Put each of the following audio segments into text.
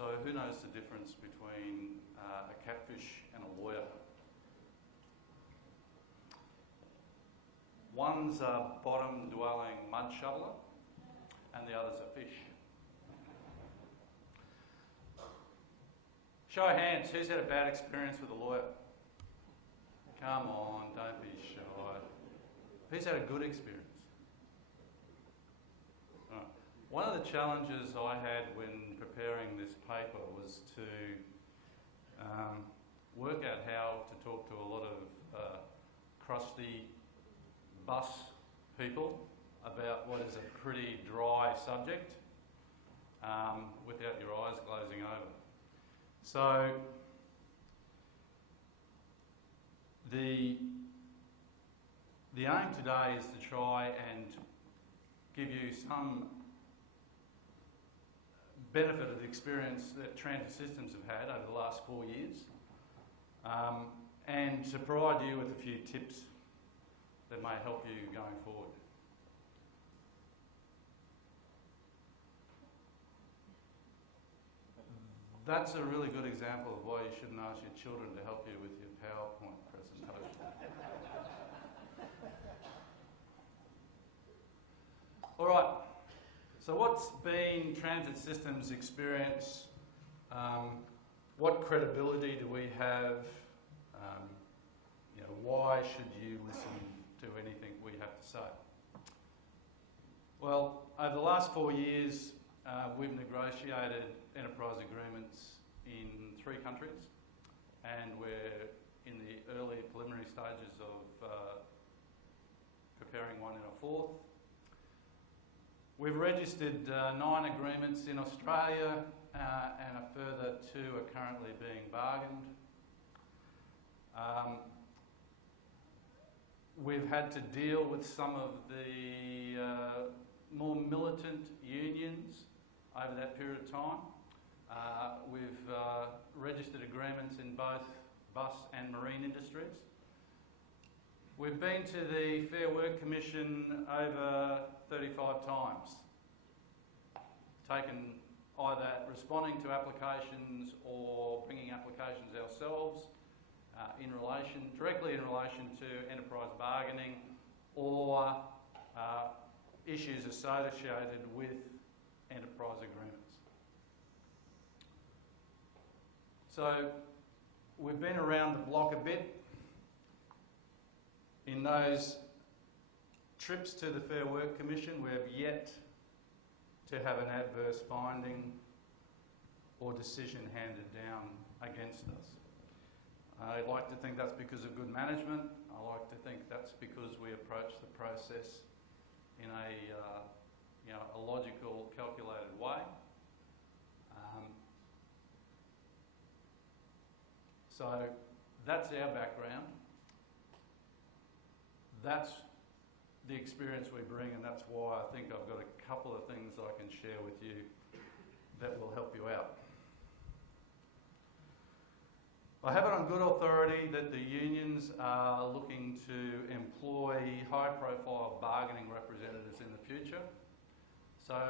So who knows the difference between a catfish and a lawyer? One's a bottom-dwelling mud shoveler and the other's a fish. Show of hands, who's had a bad experience with a lawyer? Come on, don't be shy. Who's had a good experience? Right. One of the challenges I had when preparing this paper was to work out how to talk to a lot of crusty bus people about what is a pretty dry subject without your eyes glazing over. So the aim today is to try and give you some benefit of the experience that transit systems have had over the last 4 years, and to provide you with a few tips that may help you going forward. That's a really good example of why you shouldn't ask your children to help you with your PowerPoint presentation. All right, so what's been transit systems experience? What credibility do we have? Why should you listen to anything we have to say? Well, over the last 4 years, we've negotiated enterprise agreements in 3 countries, and we're in the early preliminary stages of preparing one in a 4th. We've registered 9 agreements in Australia, and a further 2 are currently being bargained. We've had to deal with some of the more militant unions over that period of time. We've registered agreements in both bus and marine industries. We've been to the Fair Work Commission over 35 times, taken either responding to applications or bringing applications ourselves directly in relation to enterprise bargaining or issues associated with enterprise agreements. So we've been around the block a bit. In those trips to the Fair Work Commission, we have yet to have an adverse finding or decision handed down against us. I like to think that's because of good management. I like to think that's because we approach the process in a logical, calculated way. So that's our background. That's the experience we bring, and that's why I think I've got a couple of things I can share with you that will help you out. I have it on good authority that the unions are looking to employ high-profile bargaining representatives in the future. So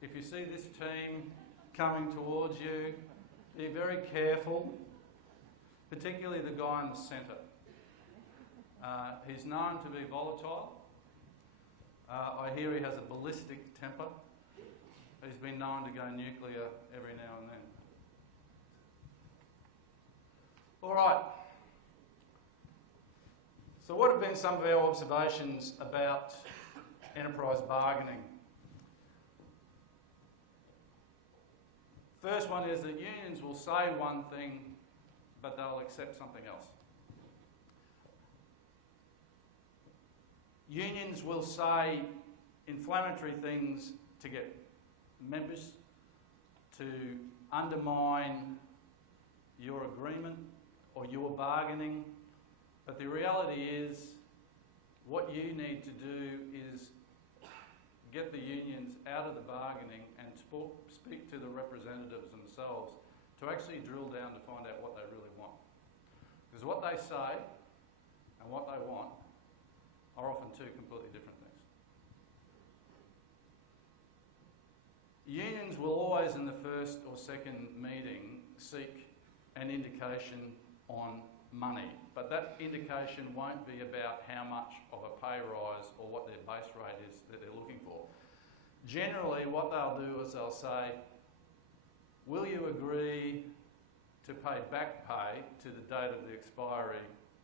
if you see this team coming towards you, be very careful, particularly the guy in the centre. He's known to be volatile. I hear he has a ballistic temper. He's been known to go nuclear every now and then. All right. So what have been some of our observations about enterprise bargaining? First one is that unions will say one thing, but they'll accept something else. Unions will say inflammatory things to get members, to undermine your agreement or your bargaining, but the reality is what you need to do is get the unions out of the bargaining and speak to the representatives themselves to actually drill down to find out what they really want. Because what they say and what they want are often 2 completely different things. unions will always in the first or second meeting seek an indication on money, but that indication won't be about how much of a pay rise or what their base rate is that they're looking for. Generally, what they'll do is they'll say, will you agree to pay back pay to the date of the expiry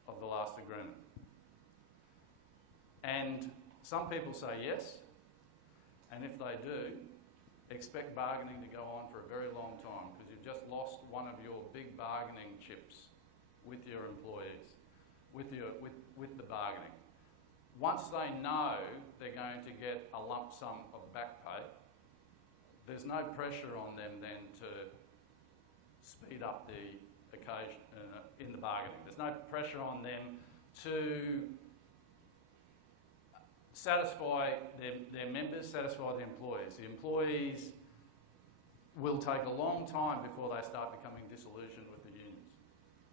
of the last agreement? And some people say yes, and if they do, expect bargaining to go on for a very long time because you've just lost one of your big bargaining chips with your employees, with the bargaining. Once they know they're going to get a lump sum of back pay, there's no pressure on them then to speed up the occasion in the bargaining. There's no pressure on them to satisfy their members, satisfy the employees. The employees will take a long time before they start becoming disillusioned with the unions.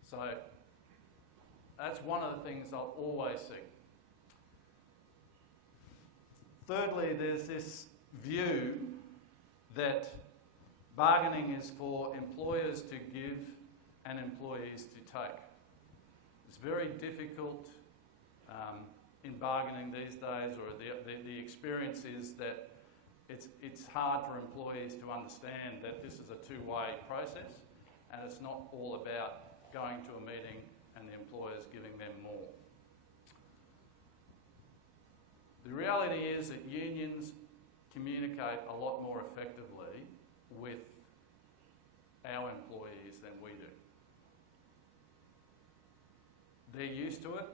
So that's one of the things they'll always seek. Thirdly, there's this view that bargaining is for employers to give and employees to take. It's very difficult in bargaining these days, or the experience is that it's hard for employees to understand that this is a two-way process and it's not all about going to a meeting and the employers giving them more. The reality is that unions communicate a lot more effectively with our employees than we do. They're used to it.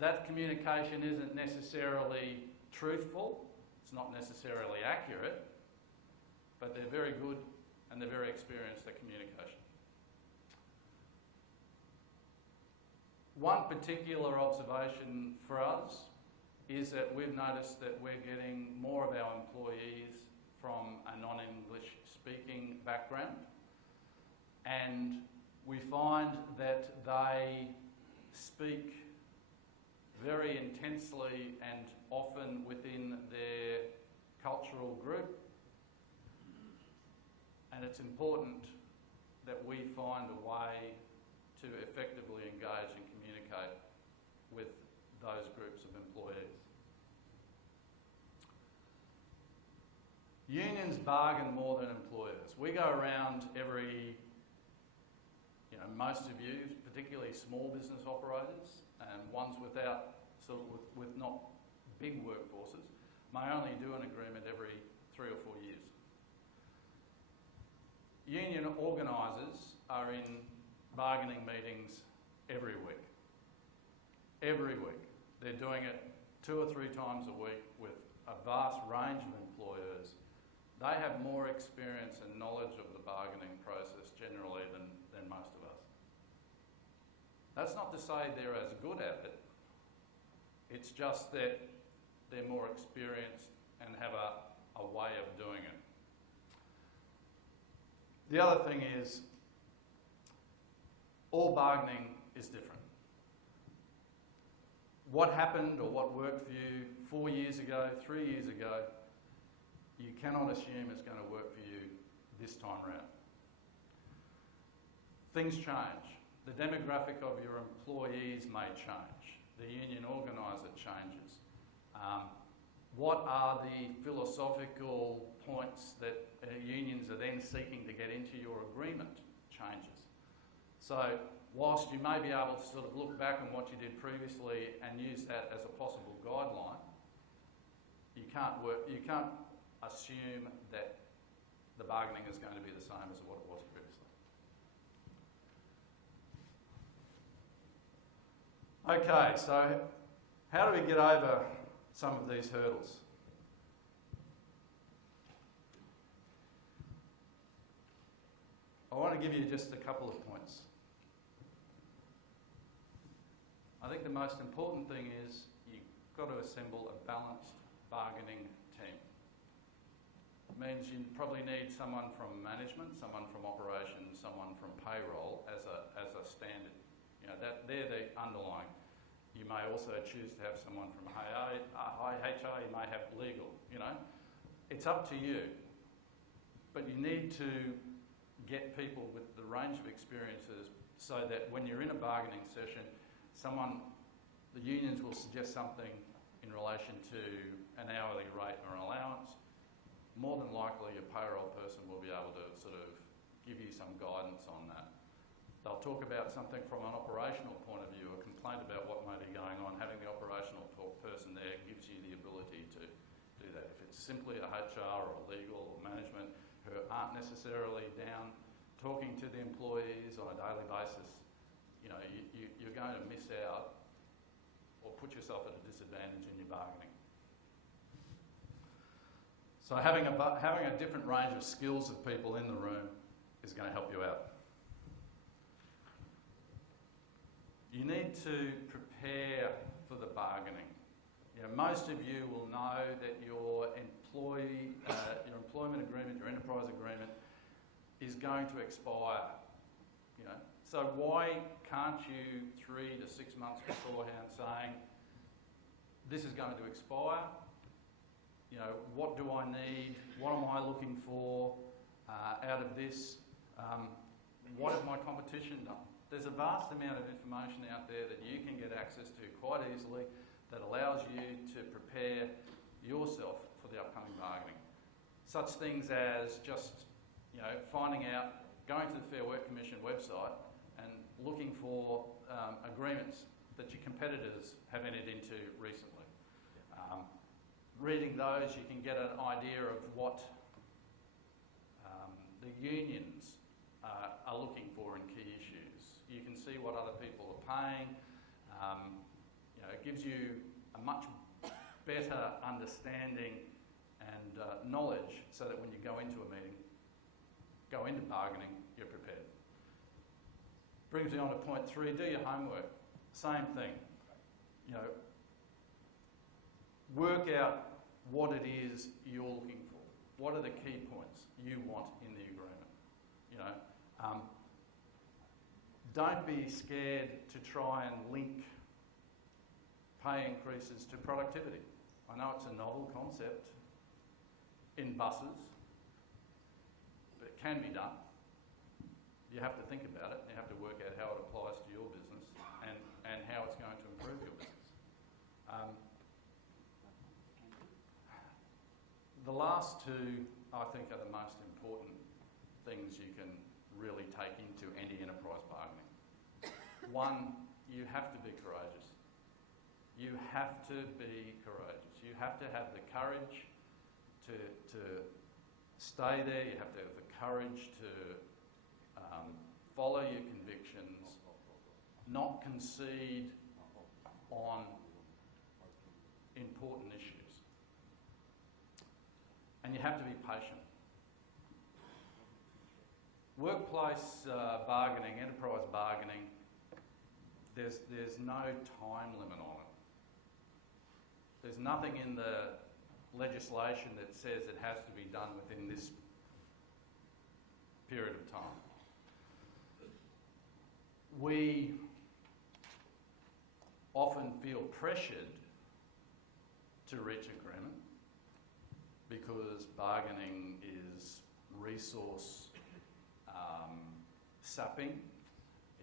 That communication isn't necessarily truthful, it's not necessarily accurate, but they're very good and they're very experienced at communication. One particular observation for us is that we've noticed that we're getting more of our employees from a non-English speaking background, and we find that they speak very intensely and often within their cultural group, and it's important that we find a way to effectively engage and communicate with those groups of employees. Unions bargain more than employers. We go around most of you, particularly small business operators and ones without with not big workforces, may only do an agreement every 3 or 4 years. Union organisers are in bargaining meetings every week. Every week. They're doing it 2 or 3 times a week with a vast range of employers. They have more experience and knowledge of the bargaining process generally than most of us. That's not to say they're as good at it. It's just that they're more experienced and have a way of doing it. The other thing is, all bargaining is different. What happened or what worked for you 4 years ago, 3 years ago, you cannot assume it's going to work for you this time round. Things change. The demographic of your employees may change. The union organiser changes. What are the philosophical points that unions are then seeking to get into your agreement changes. So whilst you may be able to sort of look back on what you did previously and use that as a possible guideline, you can't assume that the bargaining is going to be the same as what it was previously. Okay, so how do we get over some of these hurdles? I want to give you just a couple of points. I think the most important thing is you've got to assemble a balanced bargaining team. It means you probably need someone from management, someone from operations, someone from payroll as a standard. You know, they're the underlying. You may also choose to have someone from HR, you may have legal, you know. It's up to you, but you need to get people with the range of experiences so that when you're in a bargaining session, the unions will suggest something in relation to an hourly rate or an allowance. More than likely, your payroll person will be able to sort of give you some guidance on that. They'll talk about something from an operational point of view, a complaint about what may be going on. Having the operational person there gives you the ability to do that. If it's simply a HR or a legal or management who aren't necessarily down talking to the employees on a daily basis, you're going to miss out or put yourself at a disadvantage in your bargaining. So having a different range of skills of people in the room is going to help you out. You need to prepare for the bargaining. Most of you will know that your employment agreement, your enterprise agreement, is going to expire. So why can't you 3 to 6 months beforehand saying, this is going to expire, what do I need, what am I looking for out of this, what have my competition done? There's a vast amount of information out there that you can get access to quite easily that allows you to prepare yourself for the upcoming bargaining. Such things as just, finding out, going to the Fair Work Commission website and looking for agreements that your competitors have entered into recently. Reading those, you can get an idea of what the unions are looking for in key issues. You can see what other people are paying. It gives you a much better understanding and knowledge so that when you go into a meeting, go into bargaining, you're prepared. Brings me on to point 3, do your homework. Same thing. Work out what it is you're looking for. What are the key points you want in the agreement? Don't be scared to try and link pay increases to productivity. I know it's a novel concept in buses, but it can be done. You have to think about it, and you have to work out how it applies to your business and how it's going to improve your business. The last two, I think, are the most important things you can really take into any enterprise bargaining. One, you have to be courageous. You have to be courageous. You have to have the courage to stay there. You have to have the courage to follow your convictions, not concede on important issues. And you have to be patient. Workplace bargaining, enterprise bargaining, there's no time limit on it. There's nothing in the legislation that says it has to be done within this period of time. We often feel pressured to reach agreement because bargaining is resource sapping,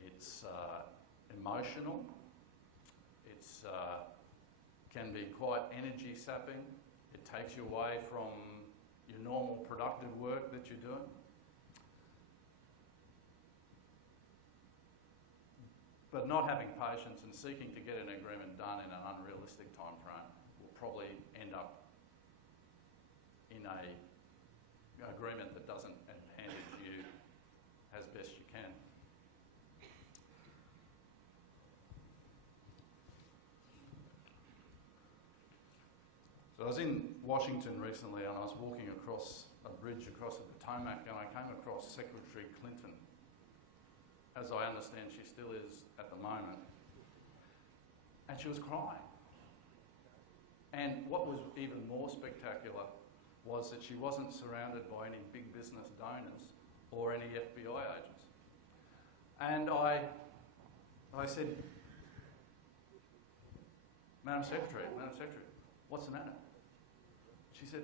it's emotional, it's can be quite energy sapping. It takes you away from your normal productive work that you're doing. But not having patience and seeking to get an agreement done in an unrealistic time frame will probably end up in an agreement that doesn't advantage you as best you can. So I was in Washington recently and I was walking across a bridge across the Potomac and I came across Secretary Clinton, as I understand she still is at the moment, and she was crying. And what was even more spectacular was that she wasn't surrounded by any big business donors or any FBI agents. And I said, Madam Secretary, what's the matter? She said,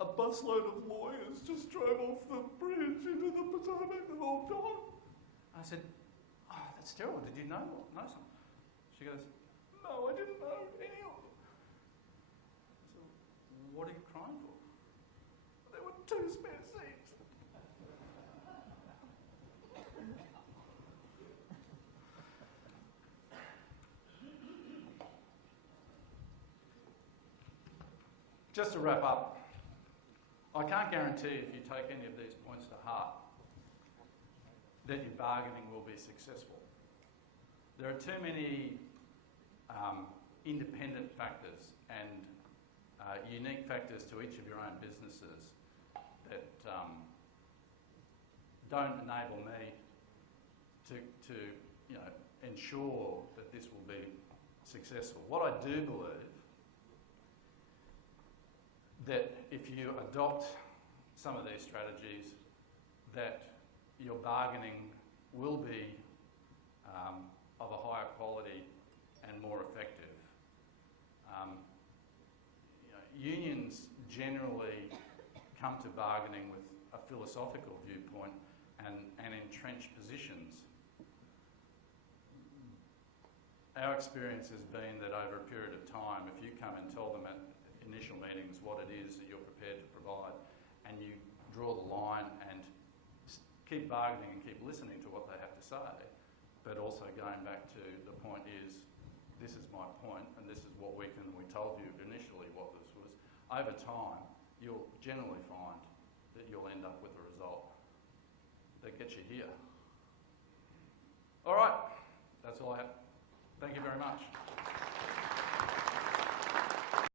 a busload of lawyers just drove off the bridge into the Potomac. They've all died. I said, oh, that's terrible. Did you know some? She goes, No, I didn't know any of them. so what are you crying for? There were 2 spare seats. Just to wrap up, I can't guarantee if you take any of these points to heart that your bargaining will be successful. There are too many independent factors and unique factors to each of your own businesses that don't enable me to ensure that this will be successful. What I do believe that if you adopt some of these strategies, that your bargaining will be of a higher quality and more effective. Unions generally come to bargaining with a philosophical viewpoint and entrenched positions. Our experience has been that over a period of time, if you come and tell them at initial meetings what it is that you're prepared to provide, and you draw the line and keep bargaining and keep listening to what they have to say, but also going back to the point is, this is my point and this is what we told you initially what this was. Over time, you'll generally find that you'll end up with a result that gets you here. All right, that's all I have. Thank you very much.